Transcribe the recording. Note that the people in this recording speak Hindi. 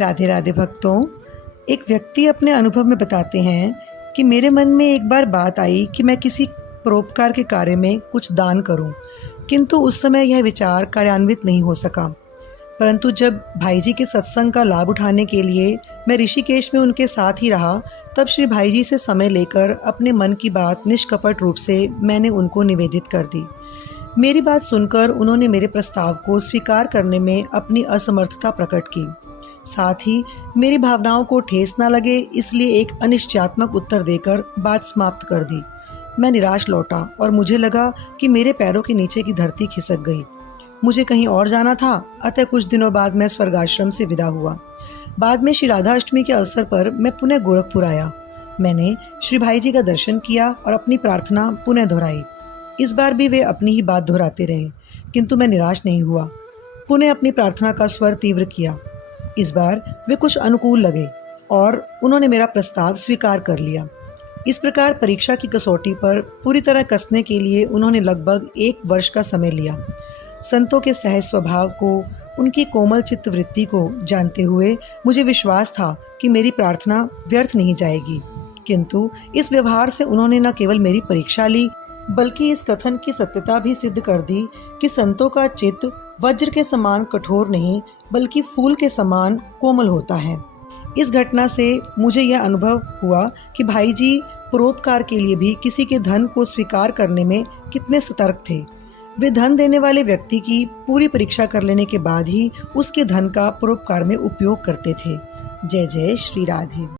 राधे राधे भक्तों। एक व्यक्ति अपने अनुभव में बताते हैं कि मेरे मन में एक बार बात आई कि मैं किसी परोपकार के कार्य में कुछ दान करूं, किंतु उस समय यह विचार कार्यान्वित नहीं हो सका। परंतु जब भाई जी के सत्संग का लाभ उठाने के लिए मैं ऋषिकेश में उनके साथ ही रहा, तब श्री भाई जी से समय लेकर अपने मन की बात निष्कपट रूप से मैंने उनको निवेदित कर दी। मेरी बात सुनकर उन्होंने मेरे प्रस्ताव को स्वीकार करने में अपनी असमर्थता प्रकट की। साथ ही मेरी भावनाओं को ठेस न लगे इसलिए एक अनिश्चयात्मक उत्तर देकर बात समाप्त कर दी। मैं निराश लौटा और मुझे लगा कि मेरे पैरों के नीचे की धरती खिसक गई। मुझे कहीं और जाना था, अतः कुछ दिनों बाद मैं स्वर्गाश्रम से विदा हुआ। बाद में श्री राधा अष्टमी के अवसर पर मैं पुनः गोरखपुर आया। मैंने श्री भाई जी का दर्शन किया और अपनी प्रार्थना पुनः दोहराई। इस बार भी वे अपनी ही बात दोहराते रहे, किंतु मैं निराश नहीं हुआ। पुनः अपनी प्रार्थना का स्वर तीव्र किया। इस बार वे कुछ अनुकूल लगे और उन्होंने मेरा प्रस्ताव स्वीकार कर लिया। इस प्रकार परीक्षा की कसौटी पर पूरी तरह कसने के लिए उन्होंने लगभग 1 वर्ष का समय लिया। संतों के सहज स्वभाव को, उनकी कोमल चित्त वृत्ति को जानते हुए मुझे विश्वास था कि मेरी प्रार्थना व्यर्थ नहीं जाएगी। किंतु इस व्यवहार से उन्होंने न केवल मेरी परीक्षा ली, बल्कि इस कथन की सत्यता भी सिद्ध कर दी कि संतों का चित्त वज्र के समान कठोर नहीं बल्कि फूल के समान कोमल होता है। इस घटना से मुझे यह अनुभव हुआ कि भाई जी परोपकार के लिए भी किसी के धन को स्वीकार करने में कितने सतर्क थे। वे धन देने वाले व्यक्ति की पूरी परीक्षा कर लेने के बाद ही उसके धन का परोपकार में उपयोग करते थे। जय जय श्री राधे।